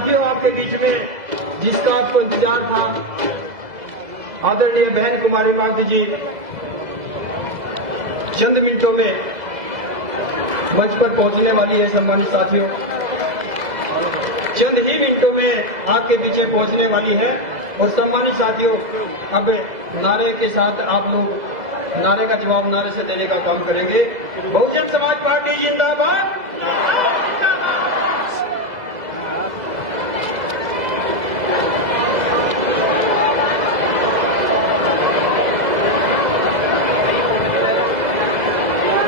साथियों, आपके बीच में जिसका आपको इंतजार था, आदरणीय बहन कुमारी पांडे जी चंद मिनटों में मंच पर पहुंचने वाली है। सम्मानित साथियों, चंद ही मिनटों में आपके पीछे पहुंचने वाली है। और सम्मानित साथियों, अब नारे के साथ आप लोग नारे का जवाब नारे से देने का काम करेंगे। बहुजन समाज पार्टी जिंदाबाद।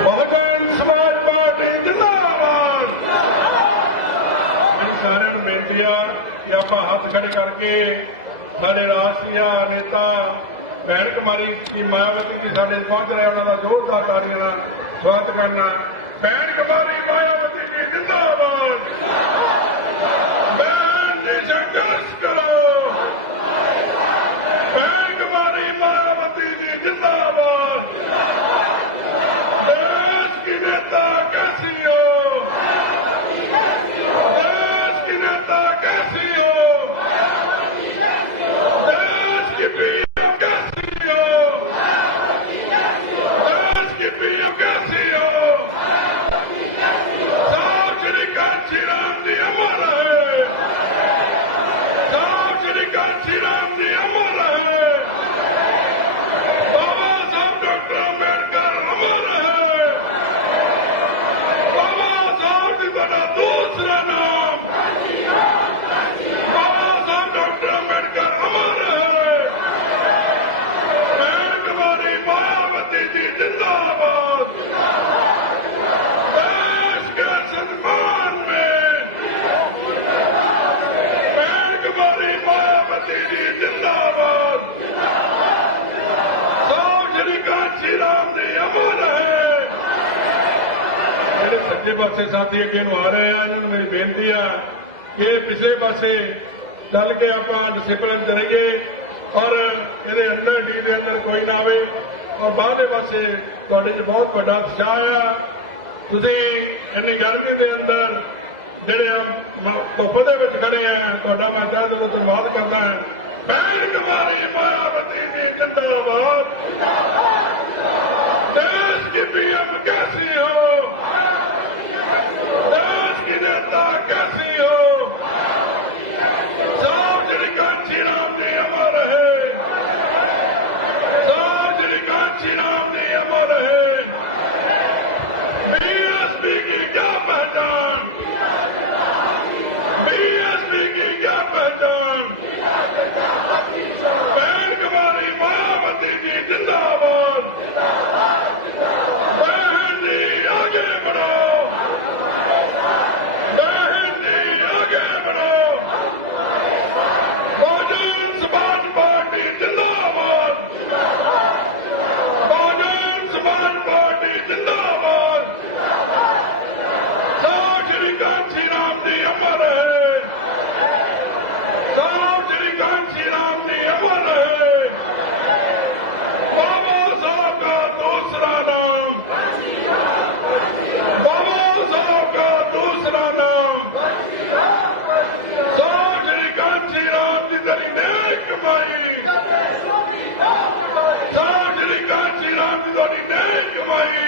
बहुजन समाज पार्टी जिंदाबाद। सारे बेनती आ कि आप हाथ खड़े करके सारे राष्ट्रीय नेता भैन कुमारी की मायावती जी साढ़े पहुंच रहे, उन्होंने जोरदार तालियों का स्वागत करना। भैन कुमारी मायावती जी जिंदाबाद। बहन जी संघर्ष करो। भैन कुमारी मायावती जी जिंदाबाद। देश की नेता कैसी हो? देश की नेता कैसी हो? देश की पीएम कैसी हो? देश की पीएम कैसी हो? साहब श्री कांची राम जी अमर है। साहब श्री कांची राम जी अमर है। बाबा साहब डॉक्टर अम्बेडकर अमर है। बाबा साहब जी का दूसरा नाम बाबा साहब डॉक्टर अम्बेडकर अमर है। बहन कुमारी मायावती जी जिंदाबाद। देश के सम्मान में बहन कुमारी मायावती जी जिंदाबाद। साहब श्री कांची राम जी अमर है। मेरे सज्जे पासे साथी अगे आ रहे हैं, इन्होंने मेरी बेनती है कि पिछले पासे चल के आप डिसिपलिन करेंगे और ये अंदर डी के अंदर कोई ना आवे। और बाहरले पासे तुहाडे च बहुत बड़ा उत्साह है। तुसीं इन्नी गर्मी के अंदर जिहड़े धुप्प दे विच खड़े हैं, तुहाडा मैं तहे दिलों धन्नवाद करना है। बहन कुमारी मायावती जी जिंदाबाद। देश की पीएम कैसी हो? देश की नेता कैसी हो? साहब श्री कांची राम जी अमर है। साहब श्री कांची राम जी अमर है। बीएसपी की क्या पहचान? बीएसपी की क्या पहचान? बहन कुमारी मायावती जी जिंदाबाद। बहन जी आगे बढ़ो। बहन जी आगे बढ़ो। बहुजन समाज पार्टी जिंदाबाद। बहुजन समाज पार्टी जिंदाबाद। साहब श्री कांची राम जी अमर है। साहब श्री कांची राम जी अमर है। बाबा साहब का दूसरा नाम बाबा साहब का दूसरा नाम साहब श्री कांची राम जी तेरी नेक कमाई। साहब श्री कांची राम जी तेरी नेक कमाई।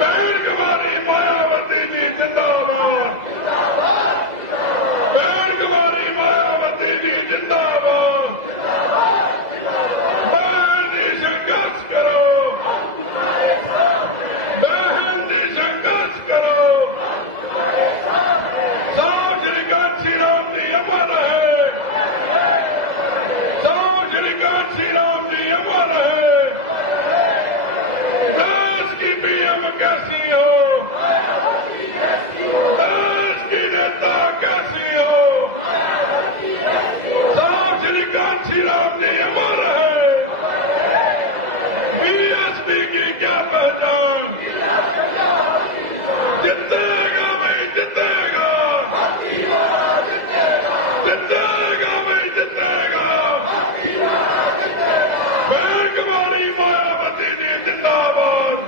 बहन कुमारी मायावती जी जिंदाबाद। बहन कुमारी मायावती जी जिंदाबाद। बहन जी संघर्ष करो। बहन जी संघर्ष करो। साहब श्री कांची राम जी अमर है। साहब श्री कांची राम जी अमर है। देश की पीएम कैसी हो? देश की नेता कैसी हो? साहब श्री कांची राम जी अमर है। बीएसपी की क्या पहचान? जितेगा भाई जितेगा। जितेगा भाई जितेगा। बहन कुमारी मायावती जी जिंदाबाद।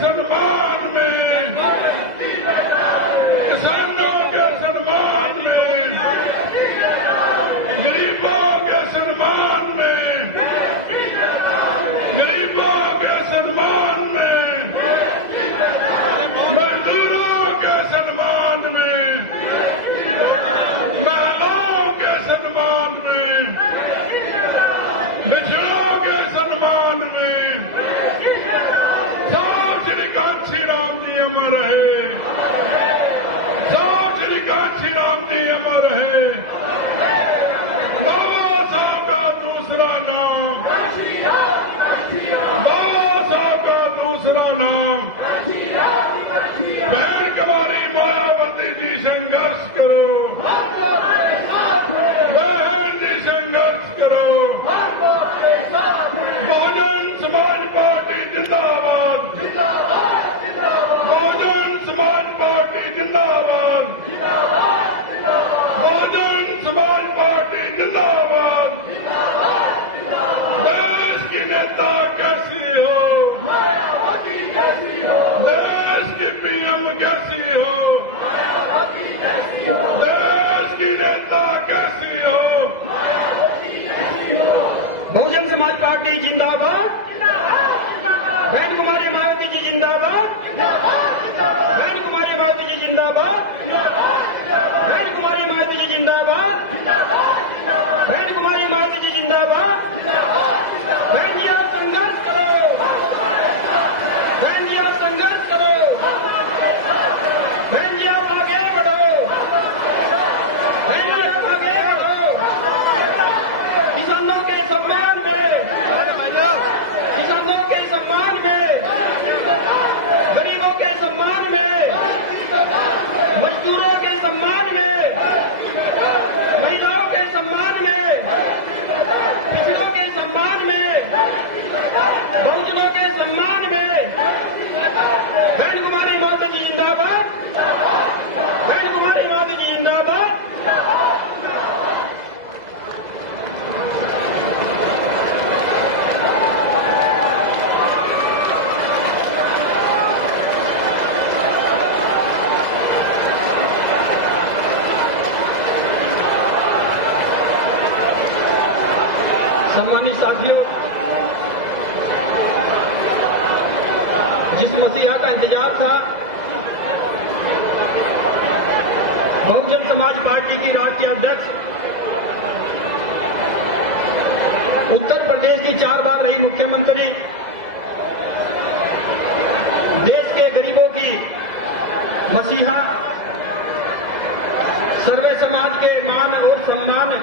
सम्मान में, किसानों के सम्मान में, गरीबों के सम्मान में, गरीबों के सम्मान में, मजदूरों के सम्मान में, महिलाओं के सम्मान में, पिछड़ों के सम्मान में। साहब श्री कांची राम जी अमर रहे, साहब श्री कांची राम जी अमर रहे। बाबा साहब का दूसरा नाम, बाबा साहब का दूसरा नाम। बहन कुमारी मायावती जी संघर्ष करो, बहन जी संघर्ष करो। बहुजन समाज पार्टी जिंदाबाद, बहुजन समाज पार्टी जिंदाबाद, बहुजन समाज पार्टी जिंदाबाद। देश की नेता कैसी हो, देश की पीएम कैसी हो, देश की नेता कैसी हो। बहुजन समाज पार्टी जिंदाबाद, बहन कुमारी मायावती जी जिंदाबाद, बहन कुमारी मायावती जी जिंदाबाद, बहन कुमारी मायावती जी जिंदाबाद, बहन कुमारी मायावती जी जिंदाबाद। बहन जी आप संघर्ष करो, बहन जी आप संघर्ष करो, बहन जी आप आगे बढ़ो, बहन जी आप आगे बढ़ो। किसानों के सम्मान में, किसानों के सम्मान में, गरीबों के सम्मान में, मजदूरों के सम्मान में, महिलाओं के सम्मान में, पिछड़ों के सम्मान में, बहुजनों के सम्मान में। बहन कुमारी माता जी जिंदाबाद, बहन कुमारी माता जी जिंदाबाद। सम्मानित साथियों, जिस मसीहा का इंतजार था, बहुजन समाज पार्टी की राष्ट्रीय अध्यक्ष, उत्तर प्रदेश की 4 बार रही मुख्यमंत्री, देश के गरीबों की मसीहा, सर्वे समाज के मान और सम्मान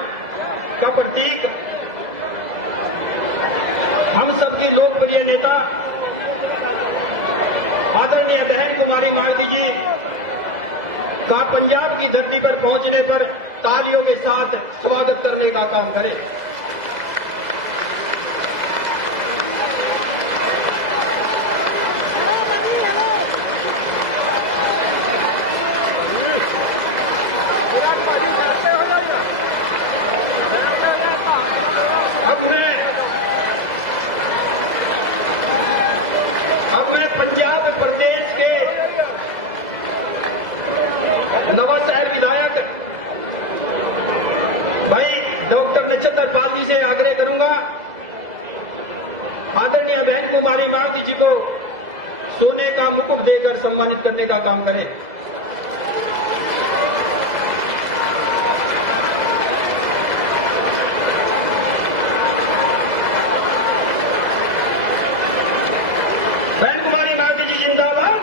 का प्रतीक, हम सबकी लोकप्रिय नेता आदरणीय बहन कुमारी मायावती जी का पंजाब की धरती पर पहुंचने पर तालियों के साथ स्वागत करने का काम करें। अब मैं पंजाब प्रदेश के नवाशहर विधायक भाई डॉक्टर नक्षत्र पाल जी से आग्रह करूंगा, आदरणीय बहन कुमारी मायावती जी को सोने का मुकुट देकर सम्मानित करने का काम करें। बहन कुमारी मायावती जी जिंदाबाद,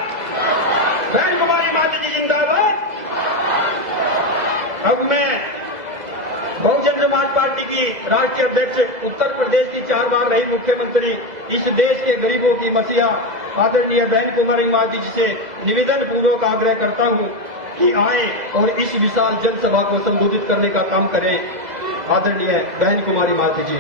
बहन कुमारी मायावती जी जिंदाबाद। अब मैं बहुजन समाज पार्टी की राष्ट्रीय अध्यक्ष, उत्तर प्रदेश की 4 बार रही मुख्यमंत्री, इस देश के गरीबों की मसीहा आदरणीय बहन कुमारी मायावती जी से निवेदन पूर्वक आग्रह करता हूं कि आए और इस विशाल जनसभा को संबोधित करने का काम करें। आदरणीय बहन कुमारी मायावती जी।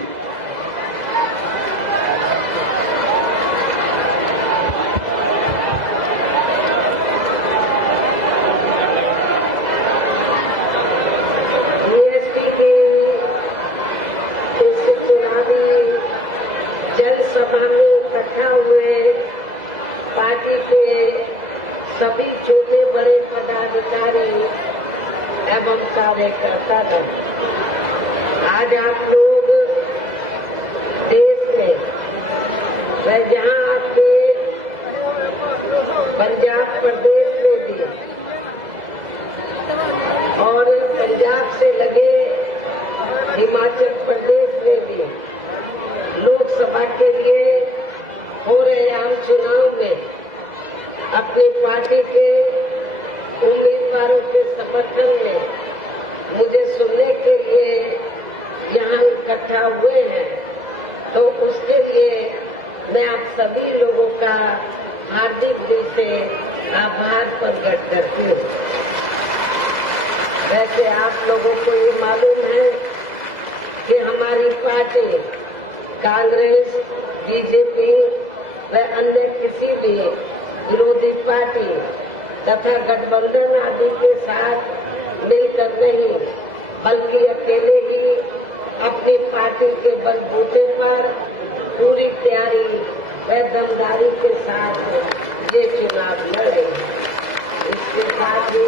जनसभा में इकट्ठा हुए पार्टी पार्टी के सभी छोटे बड़े पदाधिकारी एवं कार्यकर्ता गण, आज आप लोग देश में व जहां आपके पंजाब प्रदेश में भी और पंजाब से लगे हिमाचल प्रदेश में भी लोकसभा के लिए हो रहे आम चुनाव में अपनी पार्टी के उम्मीदवारों के समर्थन में मुझे सुनने के लिए यहाँ इकट्ठा हुए हैं, तो उसके लिए मैं आप सभी लोगों का हार्दिक दिल से आभार प्रकट करती हूँ। वैसे आप लोगों को ये मालूम है कि हमारी पार्टी कांग्रेस, बीजेपी व अन्य किसी भी विरोधी पार्टी तथा गठबंधन आदि के साथ मिलकर नहीं, बल्कि अकेले ही अपनी पार्टी के बलबूते पर पूरी तैयारी व दमदारी के साथ ये चुनाव लड़े। इसके साथ ही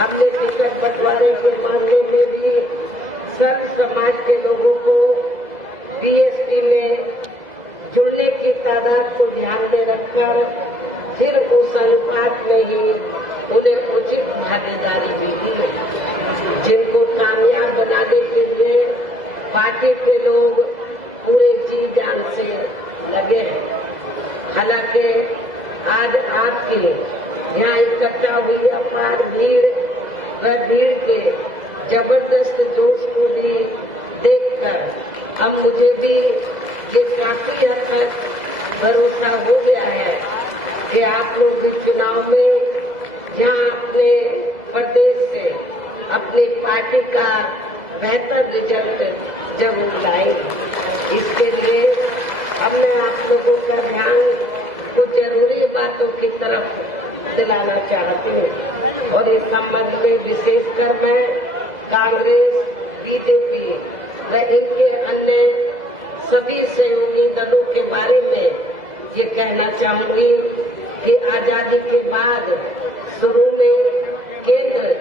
हमने टिकट बंटवारे के मामले में भी सब समाज के लोगों को बीएसपी में जुड़ने की तादाद को ध्यान में रखकर फिर उस अनुपात में ही उन्हें उचित भागीदारी भी दी, जिनको कामयाब बनाने के लिए पार्टी के लोग पूरे जी जान से लगे हैं। हालांकि आज आपके यहाँ इकट्ठा हुई अपार भीड़ व भीड़ के जबरदस्त जोश को भी देखकर अब मुझे भी ये काफी हद तक भरोसा हो गया है कि आप लोग इस चुनाव में यहाँ अपने प्रदेश से अपनी पार्टी का बेहतर रिजल्ट जरूर लाएंगे। इसके लिए अब मैं आप लोगों का ध्यान कुछ जरूरी बातों की तरफ दिलाना चाहती हूँ और इस संबंध में विशेषकर मैं कांग्रेस, बीजेपी व इनके अन्य सभी सहयोगी दलों के बारे में ये कहना चाहूंगी कि आजादी के बाद शुरू में केंद्र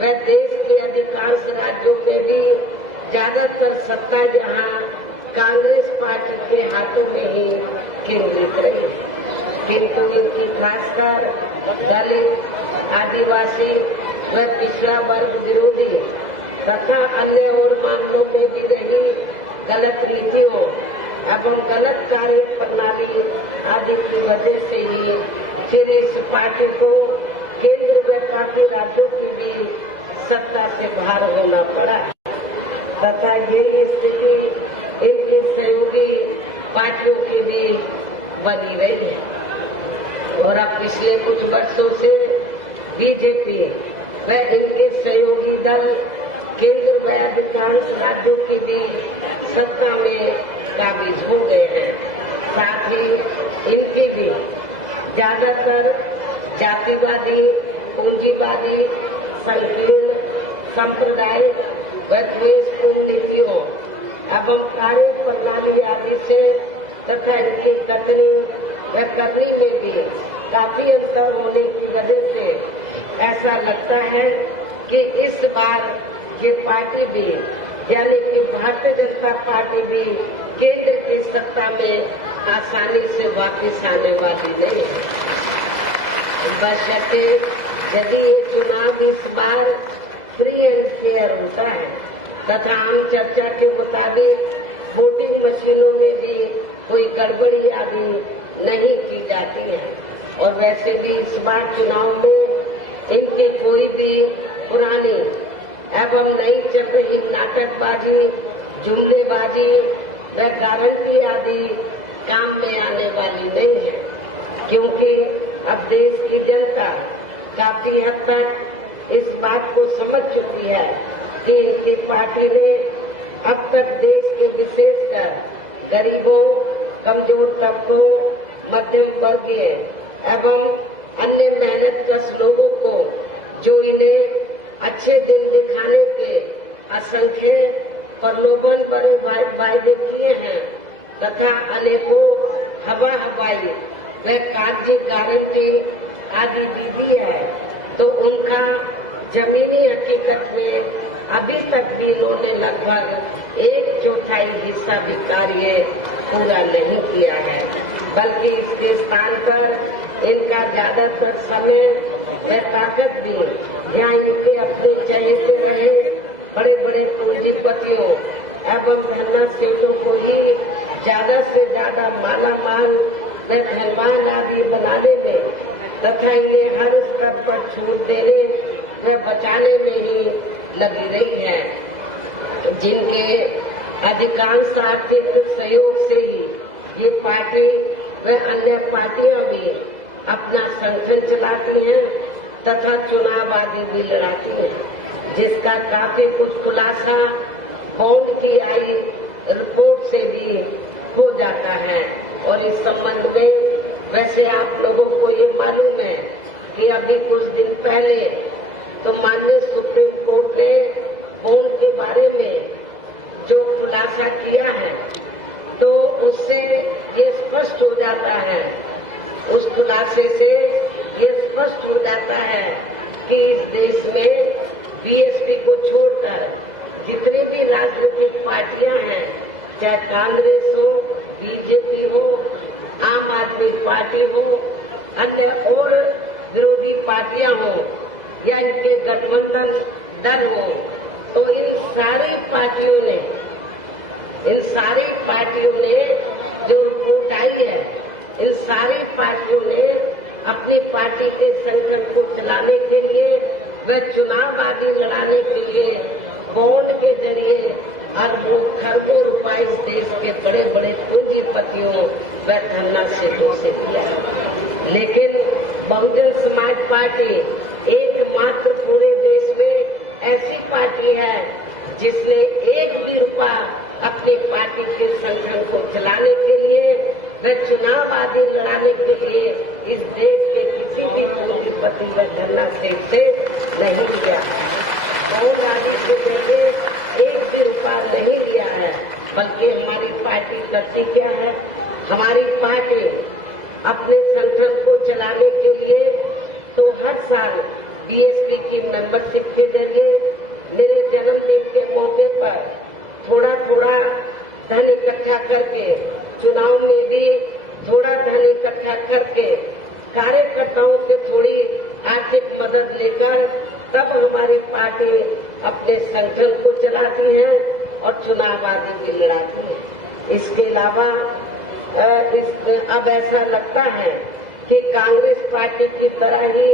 व देश के अधिकांश राज्यों में भी ज्यादातर सत्ता जहां कांग्रेस पार्टी के हाथों में ही केंद्रित रही, किंतु इनकी खासकर दलित, आदिवासी व पिछड़ा वर्ग विरोधी तथा अन्य और मामलों में भी रही गलत नीतियों एवं गलत कार्य प्रणाली आदि की वजह से ही फिर इस पार्टी को केंद्र व बाकी राज्यों की भी सत्ता से बाहर होना पड़ा तथा ये स्थिति इनकी सहयोगी पार्टियों की भी बनी रही है। और अब पिछले कुछ वर्षों से बीजेपी व इनके सहयोगी दल केंद्र व अधिकांश राज्यों की भी सत्ता में काबिज हो गए हैं। साथ ही इनकी भी ज्यादातर जातिवादी, पूंजीवादी, संकीर्ण, सांप्रदायिक व द्वेषपूर्ण नीतियों एवं कार्य प्रणाली आदि से तथा इनकी कथनी व करनी में भी काफी अंतर होने की वजह से ऐसा लगता है कि इस बार ये पार्टी भी यानी कि भारतीय जनता पार्टी भी केंद्र की सत्ता में आसानी से वापस आने वाली नहीं है। बशर्ते यदि ये चुनाव इस बार फ्री एंड फेयर होता है तथा आम चर्चा के मुताबिक वोटिंग मशीनों में भी कोई गड़बड़ी आदि नहीं की जाती है और वैसे भी इस बार चुनाव में इनके कोई भी पुरानी एवं नई चल रही नाटकबाजी, जुमलेबाजी व गारंटी आदि काम में आने वाली नहीं है, क्योंकि अब देश की जनता काफी हद तक इस बात को समझ चुकी है कि इनकी पार्टी ने अब तक देश के विशेषकर गरीबों, कमजोर तबकों, मध्यम वर्गीय एवं अन्य मेहनतकश लोगों को जो इन्हें अच्छे दिन दिखाने के असंख्य प्रलोभन बड़े वायदे किए हैं तथा अनेकों हवाई व कार्य गारंटी आदि भी दी है, तो उनका जमीनी हकीकत में अभी तक भी इन्होंने लगभग 1/4 हिस्सा भी कार्य पूरा नहीं किया है, बल्कि इसके स्थान पर इनका ज्यादातर समय व ताकत भी यहाँ इनके अपने चहेते रहे बड़े बड़े पूंजीपतियों एवं धनना सेठों को ही ज्यादा से ज्यादा माला माल व धनवान आदि बनाने में तथा इन्हें हर स्तर पर छूट देने व बचाने में ही लगी रही है, जिनके अधिकांश आर्थिक सहयोग से ही ये पार्टी व अन्य पार्टियां भी अपना संगठन चलाती हैं तथा चुनाव आदि भी लड़ाती हैं, जिसका काफी कुछ खुलासा बॉन्ड की आई रिपोर्ट से भी हो जाता है। और इस संबंध में वैसे आप लोगों को ये मालूम है कि अभी कुछ दिन पहले तो माननीय सुप्रीम कोर्ट ने बॉन्ड के बारे में जो खुलासा किया है, तो उससे ये स्पष्ट हो जाता है, उस खुलासे से ये स्पष्ट हो जाता है कि इस देश में बीएसपी को छोड़कर जितनी भी राजनीतिक पार्टियां हैं, चाहे कांग्रेस हो, बीजेपी हो, आम आदमी पार्टी हो, अन्य और विरोधी पार्टियां हो या इनके गठबंधन दल हो, तो इन सारी पार्टियों ने जो रिपोर्ट आई है, इन सारी पार्टियों ने अपनी पार्टी के संगठन को चलाने के लिए व चुनाव आदि लड़ाने के लिए बॉन्ड के जरिए अरबों खरबों रुपए इस देश के बड़े बड़े पूंजीपतियों व धनना सेठों से किया है। लेकिन बहुजन समाज पार्टी एकमात्र पूरे देश में ऐसी पार्टी है जिसने एक भी रुपया अपनी पार्टी के संगठन को चलाने के लिए व चुनाव आदि लड़ाने के लिए इस देश के किसी भी पूंजीपति व धनना सेठ से नहीं लिया है। बहुत आदि के जरिए एक भी रुपया नहीं लिया है, बल्कि हमारी पार्टी करती क्या है, हमारी पार्टी अपने संगठन को चलाने के लिए तो हर साल बीएसपी की मेंबरशिप के जरिए मेरे जन्मदिन के मौके पर थोड़ा थोड़ा धन इकट्ठा करके, चुनाव में भी थोड़ा धन इकट्ठा करके, कार्यकर्ताओं से थोड़ी आर्थिक मदद लेकर तब हमारी पार्टी अपने संगठन को चलाती है और चुनाव आदि भी लड़ाती है। इसके अलावा अब ऐसा लगता है कि कांग्रेस पार्टी की तरह ही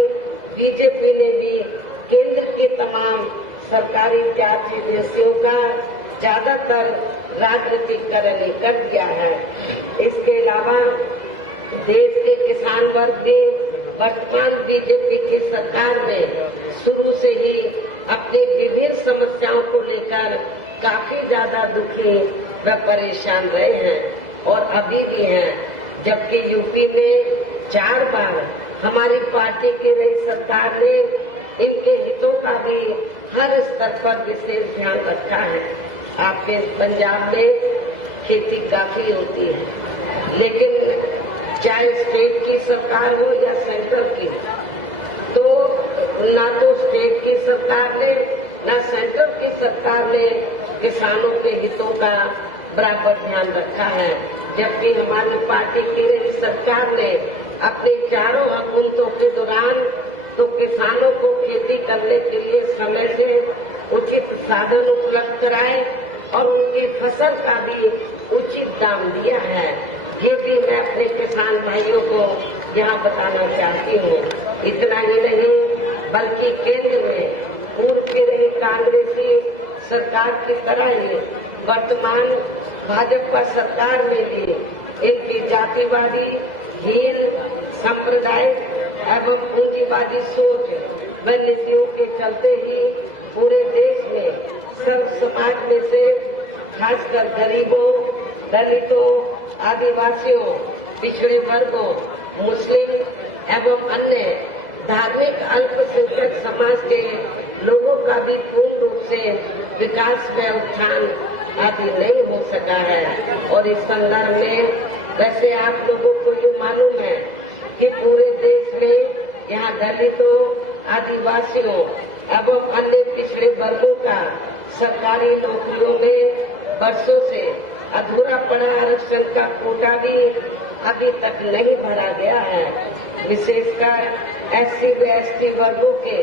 बीजेपी ने भी केंद्र के तमाम सरकारी जांच एजेंसियों का ज्यादातर राजनीतिकरण कर दिया है। इसके अलावा देश के किसान वर्ग भी वर्तमान बीजेपी की सरकार में शुरू से ही अपनी विभिन्न समस्याओं को लेकर काफी ज्यादा दुखी व परेशान रहे हैं और अभी भी हैं, जबकि यूपी में 4 बार हमारी पार्टी की नई सरकार ने इनके हितों का भी हर स्तर पर विशेष ध्यान रखा है। आपके पंजाब में खेती काफी होती है, लेकिन चाहे स्टेट की सरकार हो या सेंट्रल की, तो ना तो स्टेट की सरकार ने ना सेंट्रल की सरकार ने किसानों के हितों का बराबर ध्यान रखा है, जबकि हमारी पार्टी की नई सरकार ने अपने चारों हुकूमतों के दौरान तो किसानों को खेती करने के लिए समय से उचित साधन उपलब्ध कराए और उनकी फसल का भी उचित दाम दिया है। ये भी मैं अपने किसान भाइयों को यहाँ बताना चाहती हूँ। इतना ही नहीं, बल्कि केंद्र में पूर्व की रही कांग्रेसी सरकार की तरह ही वर्तमान भाजपा सरकार में भी इनकी जातिवादी, हीन, सांप्रदायिक एवं पूंजीवादी सोच व नीतियों के चलते ही पूरे देश में सर्व समाज में से खासकर गरीबों, दलितों, आदिवासियों, पिछड़े वर्गों, मुस्लिम एवं अन्य धार्मिक अल्पसंख्यक समाज के लोगों का भी पूर्ण रूप से विकास व उत्थान आदि नहीं हो सका है। और इस संदर्भ में वैसे आप लोगों को जो मालूम है कि पूरे देश में यहाँ दलितों, आदिवासियों एवं अन्य पिछड़े वर्गों का सरकारी नौकरियों में वर्षों से अधूरा पड़ा आरक्षण का कोटा भी अभी तक नहीं भरा गया है। विशेषकर एससी व एसटी वर्गों के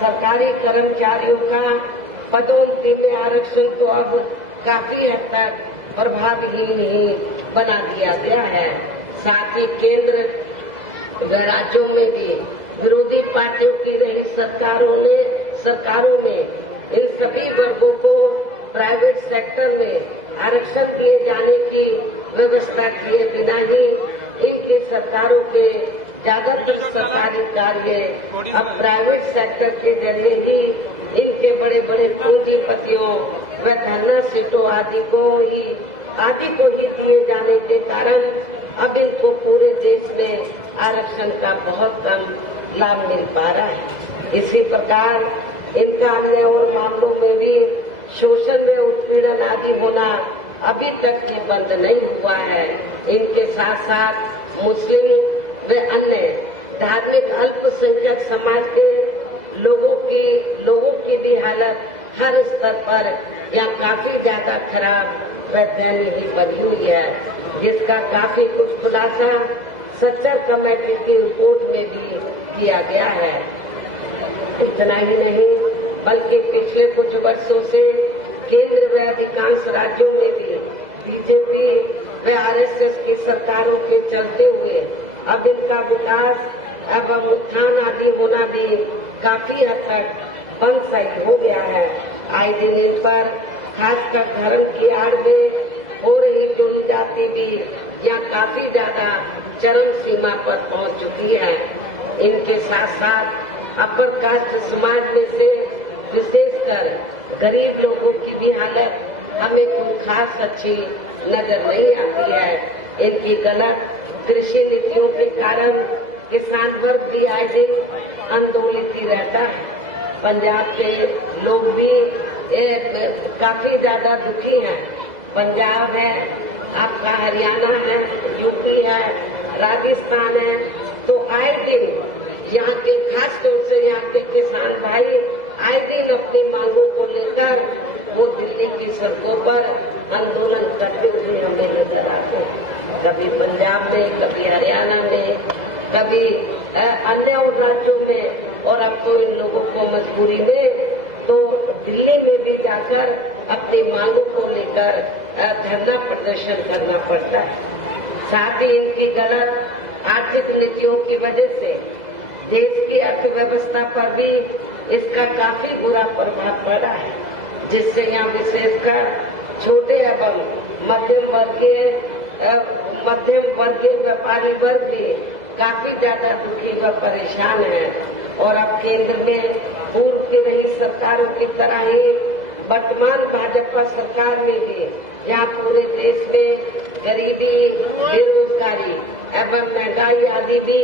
सरकारी कर्मचारियों का पदोन्नति में आरक्षण तो अब काफी हद तक प्रभावहीन ही बना दिया गया है। साथ ही केंद्र व राज्यों में भी विरोधी पार्टियों की रही सरकारों ने इन सभी वर्गों को प्राइवेट सेक्टर में आरक्षण दिए जाने की व्यवस्था किए बिना ही इनकी सरकारों के ज्यादातर सरकारी कार्य अब प्राइवेट सेक्टर के जरिए ही इनके बड़े बड़े पूंजीपतियों व धन्ना सीटों आदि को ही दिए जाने के कारण अब इनको पूरे देश में आरक्षण का बहुत कम लाभ मिल पा रहा है। इसी प्रकार इनका अन्य और मामलों में भी शोषण व उत्पीड़न आदि होना अभी तक के बंद नहीं हुआ है। इनके साथ साथ मुस्लिम व अन्य धार्मिक अल्पसंख्यक समाज के लोगों की भी हालत हर स्तर पर या काफी ज्यादा खराब व दयनीय बनी हुई है, जिसका काफी कुछ खुलासा सच्चर कमेटी की रिपोर्ट में भी किया गया है। इतना ही नहीं बल्कि पिछले कुछ वर्षों से केंद्र व अधिकांश राज्यों में भी बीजेपी व आरएसएस की सरकारों के चलते हुए अब इनका विकास एवं उत्थान आदि होना भी काफी हद तक बंद सा हो गया है। आए दिन इन पर खासकर धर्म की आड़ में हो रही टोली जाति भी यहाँ काफी ज्यादा चरम सीमा पर पहुंच चुकी है। इनके साथ साथ अपर कास्ट समाज में से विशेषकर गरीब लोगों की भी हालत हमें कोई खास अच्छी नजर नहीं आती है। इनकी गलत कृषि नीतियों के कारण किसान वर्ग भी आए दिन आंदोलित ही रहता है। पंजाब के लोग भी काफी ज्यादा दुखी हैं। पंजाब है, आपका हरियाणा है, यूपी है, राजस्थान है, तो आए दिन यहाँ के खास तौर से यहाँ के किसान भाई आए दिन अपनी मांगों को लेकर वो दिल्ली की सड़कों पर आंदोलन करते हुए हमें नजर आते हैं। कभी पंजाब में, कभी हरियाणा में, कभी अन्य और राज्यों में, और अब तो इन लोगों को मजबूरी में तो दिल्ली में भी जाकर अपनी मांगों को लेकर धरना प्रदर्शन करना पड़ता है। साथ ही इनकी गलत आर्थिक नीतियों की वजह से देश की अर्थव्यवस्था पर भी इसका काफी बुरा प्रभाव पड़ा है, जिससे यहाँ विशेषकर छोटे एवं मध्यम वर्गीय व्यापारी वर्ग भी काफी ज्यादा दुखी व परेशान है। और अब केंद्र में पूर्व की रही सरकारों की तरह ही वर्तमान भाजपा सरकार में भी यहाँ पूरे देश में गरीबी, बेरोजगारी एवं महंगाई आदि भी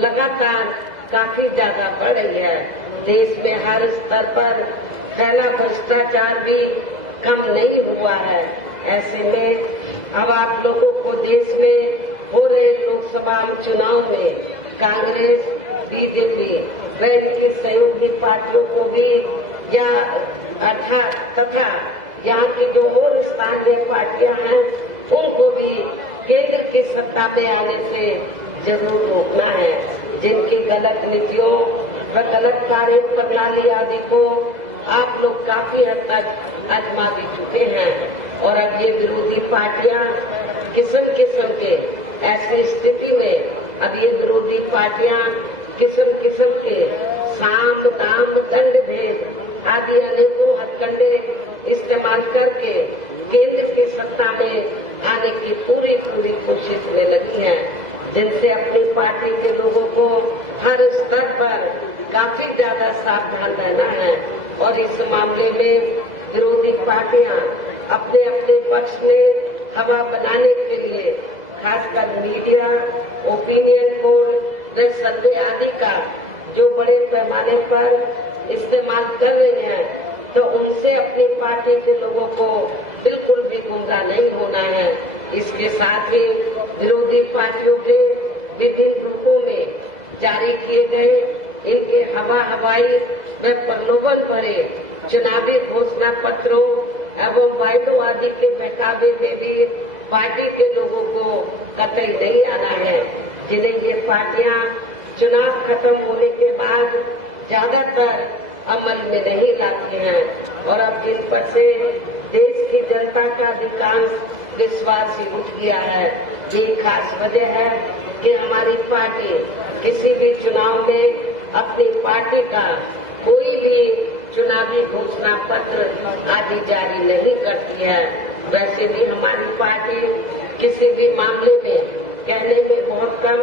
लगातार काफी ज्यादा बढ़ रही है। देश में हर स्तर पर फैला भ्रष्टाचार भी कम नहीं हुआ है। ऐसे में अब आप लोगों को देश में हो रहे लोकसभा चुनाव में कांग्रेस, बीजेपी व इनकी सहयोगी पार्टियों को भी तथा यहाँ की जो और स्थानीय पार्टियां हैं उनको भी केंद्र की सत्ता में आने से जरूर रोकना है। जिनकी गलत नीतियों व गलत कार्य प्रणाली आदि को आप लोग काफी हद तक आजमा भी चुके हैं। और अब ये विरोधी पार्टियां किस्म किस्म के ऐसी स्थिति में अब ये विरोधी पार्टियां किस्म किस्म के साम, दाम, दंड भेद आदि अनेकों हथकंडे इस्तेमाल करके केंद्र की सत्ता में आने की पूरी कोशिश में लगी है, जिनसे अपनी पार्टी के लोगों को हर स्तर पर काफी ज्यादा सावधान रहना है। और इस मामले में विरोधी पार्टियां अपने अपने पक्ष में हवा बनाने के लिए खासकर मीडिया, ओपिनियन पोल व सर्वे आदि का जो बड़े पैमाने पर इस्तेमाल कर रही हैं, तो उनसे अपनी पार्टी के लोगों को बिल्कुल भी गुमराह नहीं होना है। इसके साथ ही विरोधी पार्टियों के विभिन्न ग्रुपों में जारी किए गए इनके हवाई व प्रलोभन भरे चुनावी घोषणा पत्रों एवं वायदों आदि के बहकावे में भी पार्टी के लोगों को कतई नहीं आना है, जिन्हें ये पार्टियां चुनाव खत्म होने के बाद ज्यादातर अमल में नहीं लाती हैं और अब जिन पर से देश की जनता का अधिकांश विश्वास ही उठ गया है। ये खास वजह है कि हमारी पार्टी किसी भी चुनाव में अपनी पार्टी का कोई भी चुनावी घोषणा पत्र आदि जारी नहीं करती है। वैसे भी हमारी पार्टी किसी भी मामले में कहने में बहुत कम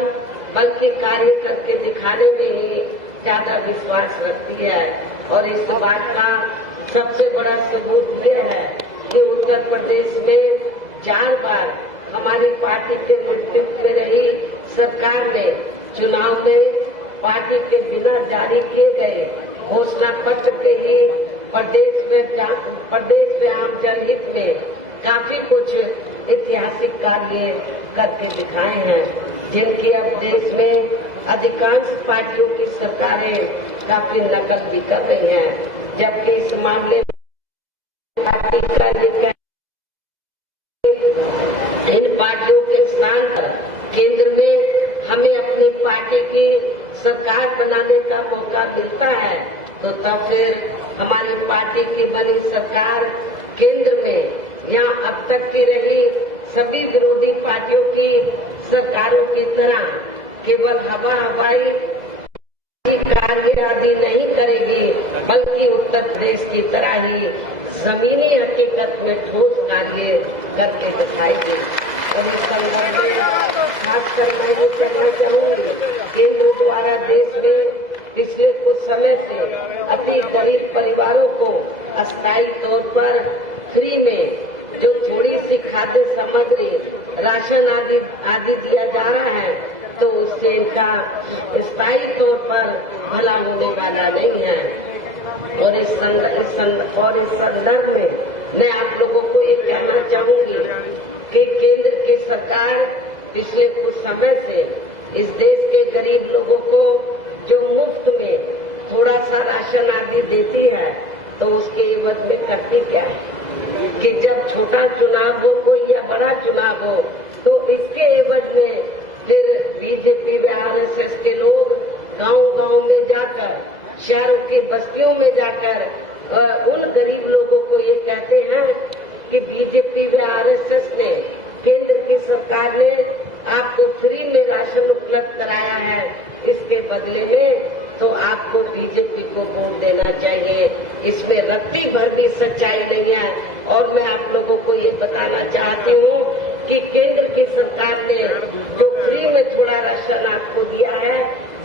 बल्कि कार्य करके दिखाने में ही ज्यादा विश्वास रखती है और इस बात का सबसे बड़ा सबूत ये है कि उत्तर प्रदेश में 4 बार हमारी पार्टी के नेतृत्व में रही सरकार ने चुनाव में पार्टी के बिना जारी किए गए घोषणा पत्र के ही प्रदेश में आम जनहित में काफी कुछ ऐतिहासिक कार्य करके दिखाए हैं, जिनकी अब देश में अधिकांश पार्टियों की सरकारें काफी नकल भी कर रही हैं, जबकि इस मामले में पार्टी का इन पार्टियों के स्थान पर केंद्र में हमें अपनी पार्टी की सरकार बनाने का मौका मिलता है तो तब फिर हमारी पार्टी की बनी सरकार केंद्र में या अब तक की रही सभी विरोधी पार्टियों की सरकारों की तरह केवल हवाई कार्य आदि नहीं करेगी, बल्कि उत्तर प्रदेश की तरह ही जमीनी हकीकत में ठोस कार्य करके दिखाएगी। और इस संदर्भ में खासकर मैं ये कहना चाहूंगी केंद्र द्वारा देश में पिछले कुछ समय से अति गरीब परिवारों को अस्थायी तौर पर फ्री में जो थोड़ी सी खाद्य सामग्री राशन आदि दिया जा रहा है तो उससे इनका स्थायी तौर पर भला होने वाला नहीं है। और इस संदर्भ में मैं आप लोगों को ये कहना चाहूंगी कि केंद्र की सरकार पिछले कुछ समय से इस देश के गरीब लोगों को जो मुफ्त में थोड़ा सा राशन आदि देती है तो उसके एवज में करती क्या है कि जब छोटा चुनाव हो कोई या बड़ा चुनाव हो तो इसके एवज में फिर बीजेपी व आरएसएस के लोग गांव-गांव में जाकर शहरों की बस्तियों में जाकर उन गरीब लोगों को ये कहते हैं कि बीजेपी व आरएसएस ने केंद्र की सरकार ने आपको फ्री में राशन उपलब्ध कराया है, इसके बदले में तो आपको बीजेपी को वोट देना चाहिए। इसमें रत्ती भर भी सच्चाई नहीं है। और मैं आप लोगों को ये बताना चाहती हूँ कि केंद्र की सरकार ने जो फ्री में थोड़ा राशन आपको दिया है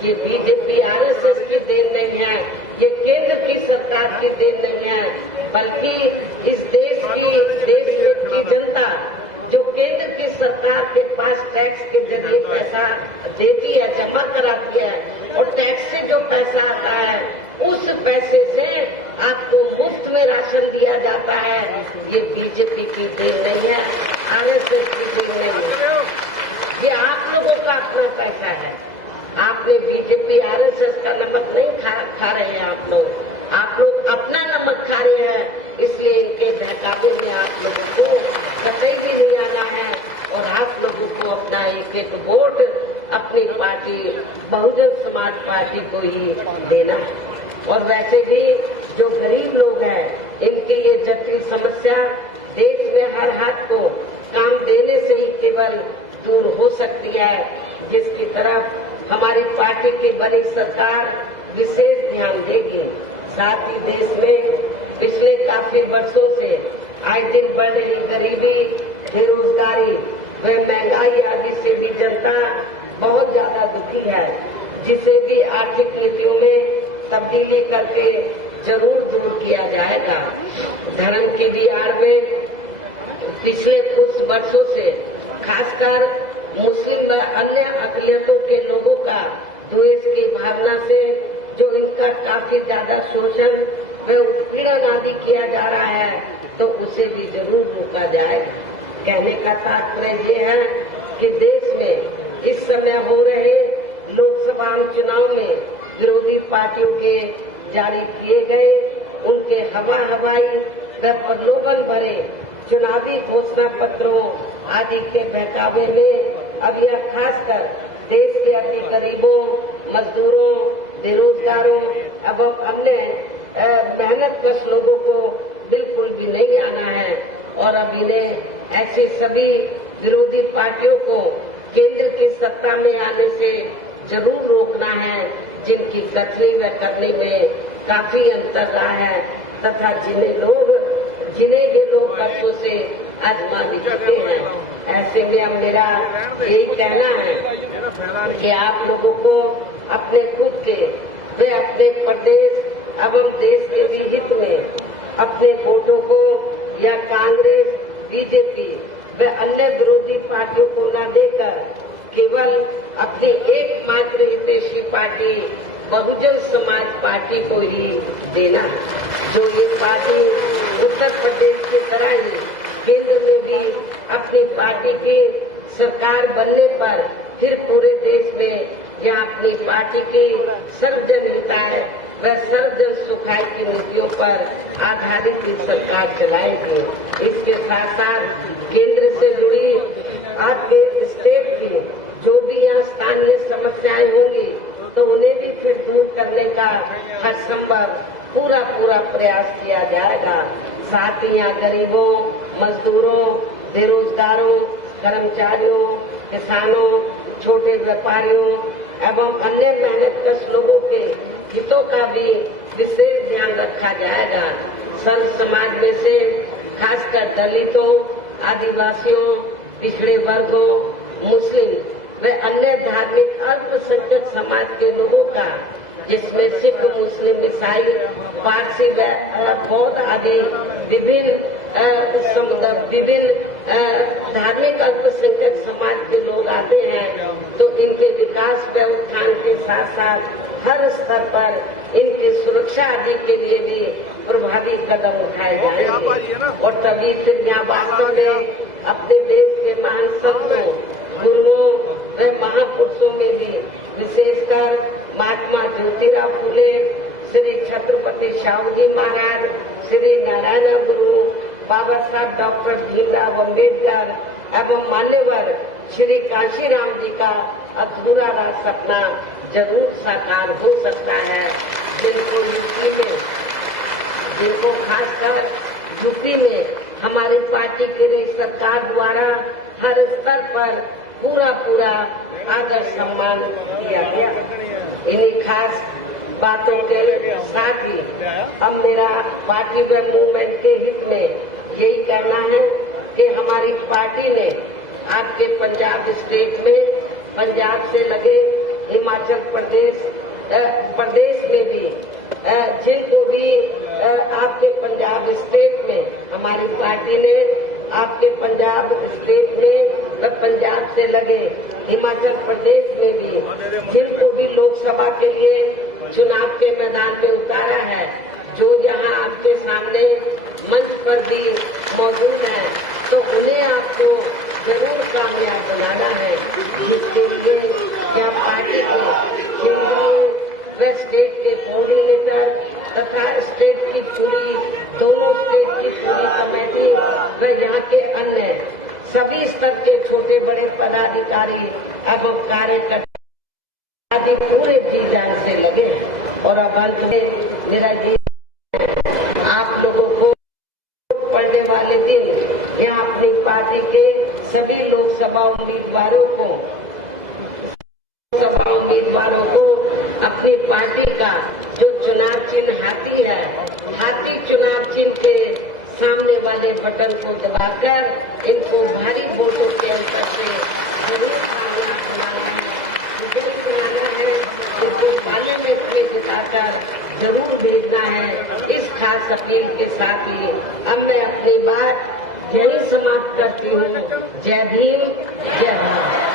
ये बीजेपी आरएसएस की देन नहीं है, ये केंद्र की सरकार की देन नहीं है, बल्कि इस देश की जनता जो केंद्र की सरकार के पास टैक्स के जरिए पैसा देती है, जमा कराती है और टैक्स से जो पैसा आता है उस पैसे से आपको मुफ्त में राशन दिया जाता है। ये बीजेपी की देन नहीं है, आरएसएस की देन नहीं है, ये आप लोगों का अपना पैसा है। आपने बीजेपी आरएसएस का नमक नहीं खा रहे हैं आप लोग अपना नमक खा रहे हैं, इसलिए इनके बहकावे में आप लोगों को कतई भी नहीं आना है और आप लोगों को अपना एक वोट अपनी पार्टी बहुजन समाज पार्टी को ही देना है। और वैसे भी जो गरीब लोग हैं इनकी ये जटिल समस्या देश में हर हाथ को काम देने से ही केवल दूर हो सकती है, जिसकी तरफ हमारी पार्टी की बनी सरकार विशेष ध्यान देगी। साथ ही देश में पिछले काफी वर्षों से आए दिन बढ़ रही गरीबी, बेरोजगारी व महंगाई आदि से भी जनता बहुत ज्यादा दुखी है, जिसे भी आर्थिक नीतियों में तब्दीली करके जरूर दूर किया जाएगा। धर्म की भी आड़ में पिछले कुछ वर्षों से खासकर मुस्लिम व अन्य अकलियतों के लोगों का द्वेष की भावना से जो इनका काफी ज्यादा शोषण व उत्पीड़न आदि किया जा रहा है तो उसे भी जरूर रोका जाएगा। कहने का तात्पर्य ये है कि देश में इस समय हो रहे लोकसभा तमाम चुनाव में विरोधी पार्टियों के जारी किए गए उनके हवाई व प्रलोभन भरे चुनावी घोषणा पत्रों आदि के बहकावे में अब यह खासकर देश के अति गरीबों, मजदूरों, बेरोजगारों एवं अन्य मेहनतकश लोगों को बिल्कुल भी नहीं आना है और अब इन्हें ऐसे सभी विरोधी पार्टियों को केंद्र की सत्ता में आने से जरूर रोकना है जिनकी कथनी व करने में काफी अंतर रहा है तथा जिन्हें ये लोग बरसों से आजमा भी चुके हैं। ऐसे में अब मेरा यही कहना है कि आप लोगों को अपने खुद के व अपने प्रदेश एवं देश के भी हित में अपने वोटों को या कांग्रेस, बीजेपी व अन्य विरोधी पार्टियों को न देकर केवल अपनी एकमात्र हितैषी पार्टी बहुजन समाज पार्टी को ही देना है, जो ये पार्टी उत्तर प्रदेश की तरह ही केंद्र में भी अपनी पार्टी की सरकार बनने पर फिर पूरे देश में यहाँ अपनी पार्टी की सर्वजन हिताय व सर्वजन सुखाय की नीतियों पर आधारित ही सरकार चलाएगी। इसके साथ साथ केंद्र से जुड़ी आपके स्टेट की जो भी यहाँ स्थानीय समस्याएं होंगी तो उन्हें भी फिर दूर करने का हर संभव पूरा प्रयास किया जाएगा। साथ ही यहाँ गरीबों, मजदूरों, बेरोजगारों, कर्मचारियों, किसानों, छोटे व्यापारियों एवं अन्य मेहनतकश लोगों के हितों का भी विशेष ध्यान रखा जाएगा। संत समाज में से खासकर दलितों, आदिवासियों, पिछड़े वर्गों, मुस्लिम व अन्य धार्मिक अल्पसंख्यक समाज के लोगों का, जिसमें सिख, मुस्लिम, ईसाई, पारसी व बौद्ध आदि विभिन्न धार्मिक अल्पसंख्यक समाज के लोग आते हैं, तो इनके विकास व उत्थान के साथ साथ हर स्तर पर इनकी सुरक्षा आदि के लिए भी प्रभावी कदम उठाए जाएंगे और तभी फिर यहाँ वास्तव में अपने देश के महान संतों, गुरुओं व महापुरुषों में भी विशेषकर महात्मा ज्योतिराव फुले, श्री छत्रपति शाहू जी महाराज, श्री नारायण गुरु, बाबा साहब डॉक्टर भीमराव अम्बेडकर एवं मान्यवर श्री कांशीराम जी का अधूरा रहा सपना जरूर साकार हो सकता है। जिनको खासकर यूपी में हमारी पार्टी की सरकार द्वारा हर स्तर पर पूरा आदर सम्मान किया गया। इन्हीं खास बातों के साथ ही अब मेरा पार्टी व मूवमेंट के हित में यही कहना है कि हमारी पार्टी ने आपके पंजाब स्टेट में, पंजाब से लगे हिमाचल प्रदेश में भी जिनको भी आपके पंजाब स्टेट में हमारी पार्टी ने आपके पंजाब स्टेट में व पंजाब से लगे हिमाचल प्रदेश में भी जिनको भी लोकसभा के लिए चुनाव के मैदान में उतारा है, जो यहाँ आपके सामने मंच पर भी मौजूद है, तो उन्हें आपको जरूर कामयाब बनाना है। जिसके लिए क्या पार्टी को केंद्रीय व स्टेट के कोऑर्डिनेटर तथा स्टेट की दोनों स्टेट की पूरी कमेटी व यहाँ के अन्य सभी स्तर के छोटे बड़े पदाधिकारी एवं कार्यकर्ता आदि पूरे जी जान से लगे। और अब अंत में मेरा ये आप लोगों को पड़ने वाले दिन यहाँ अपनी पार्टी के सभी लोकसभा उम्मीदवारों को अपनी पार्टी का जो चुनाव चिन्ह हाथी है, हाथी चुनाव चिन्ह के सामने वाले बटन को दबाकर इनको भारी वोटों के अंतर से जरूर बनाना है, इनको पार्लियामेंट में जिताकर जरूर भेजना है। इस खास अपील के साथ ही अब मैं अपनी बात यही समाप्त करती हूँ। जय भीम, जय भारत।